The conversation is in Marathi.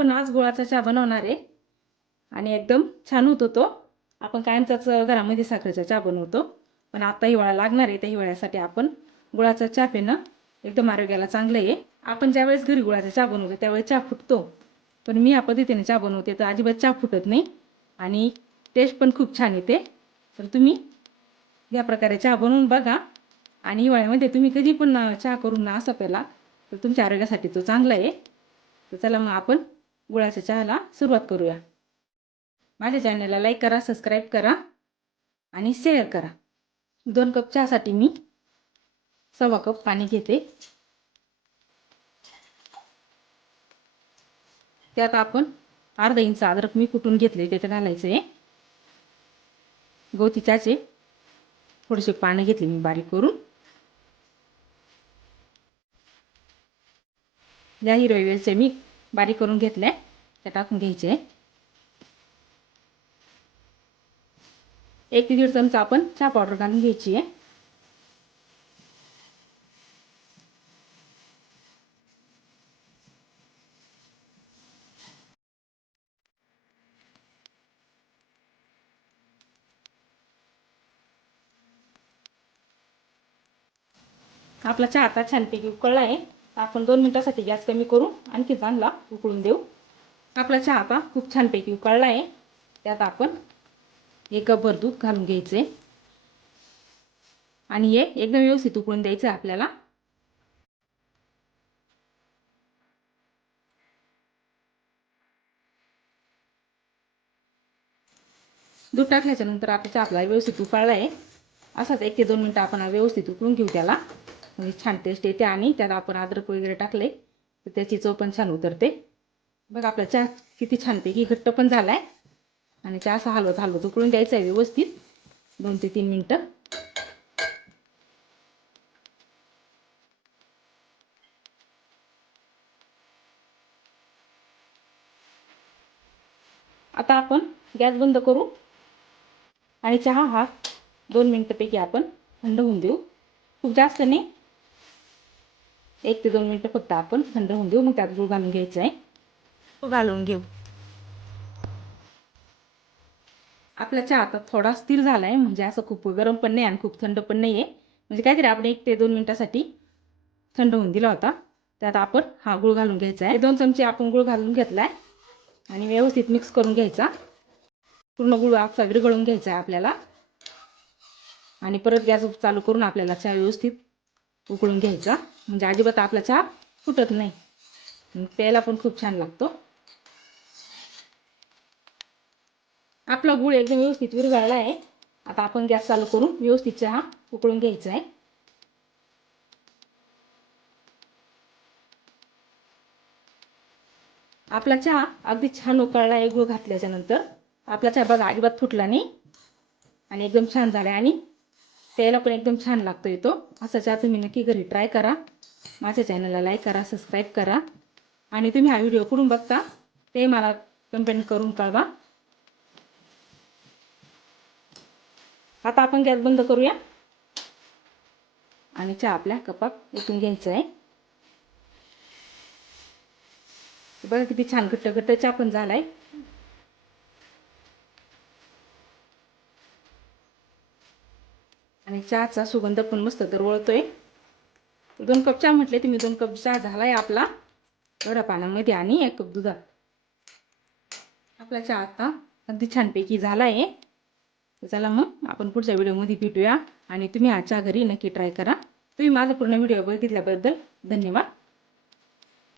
आपण आज गुळाचा चहा बनवणार आहे. आणि एकदम छान होतो तो आपण कायमचाच घरामध्ये साखरेचा चहा बनवतो. पण आता हिवाळा लागणार आहे. त्या हिवाळ्यासाठी आपण गुळाचा चहा पिणं एकदम आरोग्याला चांगलं आहे. आपण ज्यावेळेस घरी गुळाचा चहा बनवतो त्यावेळेस चहा फुटतो. पण मी या पद्धतीने चहा बनवते तर अजिबात चहा फुटत नाही. आणि टेस्ट पण खूप छान येते. तर तुम्ही या प्रकारे चहा बनवून बघा. आणि हिवाळ्यामध्ये तुम्ही कधी पण चहा करून ना असा प्याला तर तुमच्या आरोग्यासाठी तो चांगला आहे. तर चला मग आपण गुळाच्या चहाला सुरुवात करूया. माझ्या चॅनलला लाईक करा सबस्क्राईब करा आणि शेअर करा. दोन कप चहासाठी मी सव्वा कप पाणी घेते. त्यात आपण अर्धा इंच अद्रक मी कुटून घेतले त्याच्यात घालायचं. आहे गवती चहाचे थोडेसे पानं घेतले मी बारीक करून. या हिरव्या वेलचे मी बारीक करून घेतल्या त्या टाकून घ्यायचे. एक ते दीड चमचा आपण चहा पावडर घालून घ्यायची आहे. आपला चहा आता छानपैकी उकळला आहे. आपण दोन मिनिटासाठी गॅस कमी करू आणखी चांगला उकळून देऊ. आपला चहा आता खूप छानपैकी उकळला आहे. त्यात आपण एक कपभर दूध घालून घ्यायचे. आणि हे एकदम व्यवस्थित उकळून द्यायचं आहे आपल्याला. दूध टाकल्याच्या नंतर आपला चहा आपला व्यवस्थित उकळला आहे. असाच एक ते दोन मिनटं आपण व्यवस्थित उकळून घेऊ त्याला. म्हणजे छान टेस्ट येते आणि त्यात आपण अद्रक वगैरे टाकले तर त्याची चव पण छान उतरते. बघ आपला चहा किती छानपैकी घट्ट पण झाला आहे आणि चहा असा हलवत हलवत उकळून द्यायचा आहे व्यवस्थित. दोन ते तीन मिनटं. आता आपण गॅस बंद करू. आणि चहा हा दोन मिनटापैकी आपण थंड होऊन देऊ. खूप जास्त नाही एक ते दोन मिनटं फक्त आपण थंड होऊन देऊ मग त्यात गूळ घालून घ्यायचं आहे. घालून घेऊ. आपला चहा आता थोडा स्थिर झाला आहे म्हणजे असं खूप गरम पण नाही आणि खूप थंड पण नाही आहे म्हणजे काहीतरी आपण एक ते दोन मिनटासाठी थंड होऊन दिला होता. त्यात आपण हा गूळ घालून घ्यायचा आहे. दोन चमचे आपण गूळ घालून घेतला आहे आणि व्यवस्थित मिक्स करून घ्यायचा. पूर्ण गुळ असा विरघळून घ्यायचा आहे आपल्याला. आणि परत गॅस चालू करून आपल्याला चहा व्यवस्थित उकळून घ्यायचा. म्हणजे अजिबात आपला चहा फुटत नाही. प्यायला पण खूप छान लागतो. आपला गुळ एकदम व्यवस्थित विरघळला आहे. आता आपण गॅस चालू करून व्यवस्थित चहा उकळून घ्यायचा आहे. आपला चहा अगदी छान उकळला आहे गुळ घातल्याच्या नंतर. आपला चहा बघा अजिबात फुटला नाही. आणि एकदम छान झाला आहे. आणि त्याला पण एकदम छान लागतो येतो असा चहा तुम्ही नक्की घरी ट्राय करा. माझ्या चॅनलला लाईक करा सबस्क्राईब करा. आणि तुम्ही हा व्हिडिओ कुठून बघता ते मला कंप्लेंट करून कळवा. आता आपण गॅस बंद करूया. आणि चहा आपल्या कपात ओतून घ्यायचा आहे. बघा किती छान घट्ट घट्ट चहा पण झाला आहे आणि चहाचा सुगंध पण मस्त दरवळतोय. दोन कप चहा म्हटले तुम्ही दोन कप चहा झालाय आपला. एवढ्या पाण्यामध्ये आणि एक कप दुधात. आपला चहा आता अगदी छानपैकी झाला आहे चला मग आपण पुढच्या व्हिडिओमध्ये भेटूया. आणि तुम्ही आजच्या चहा घरी नक्की ट्राय करा. तुम्ही माझा पूर्ण व्हिडिओ बघितल्याबद्दल धन्यवाद.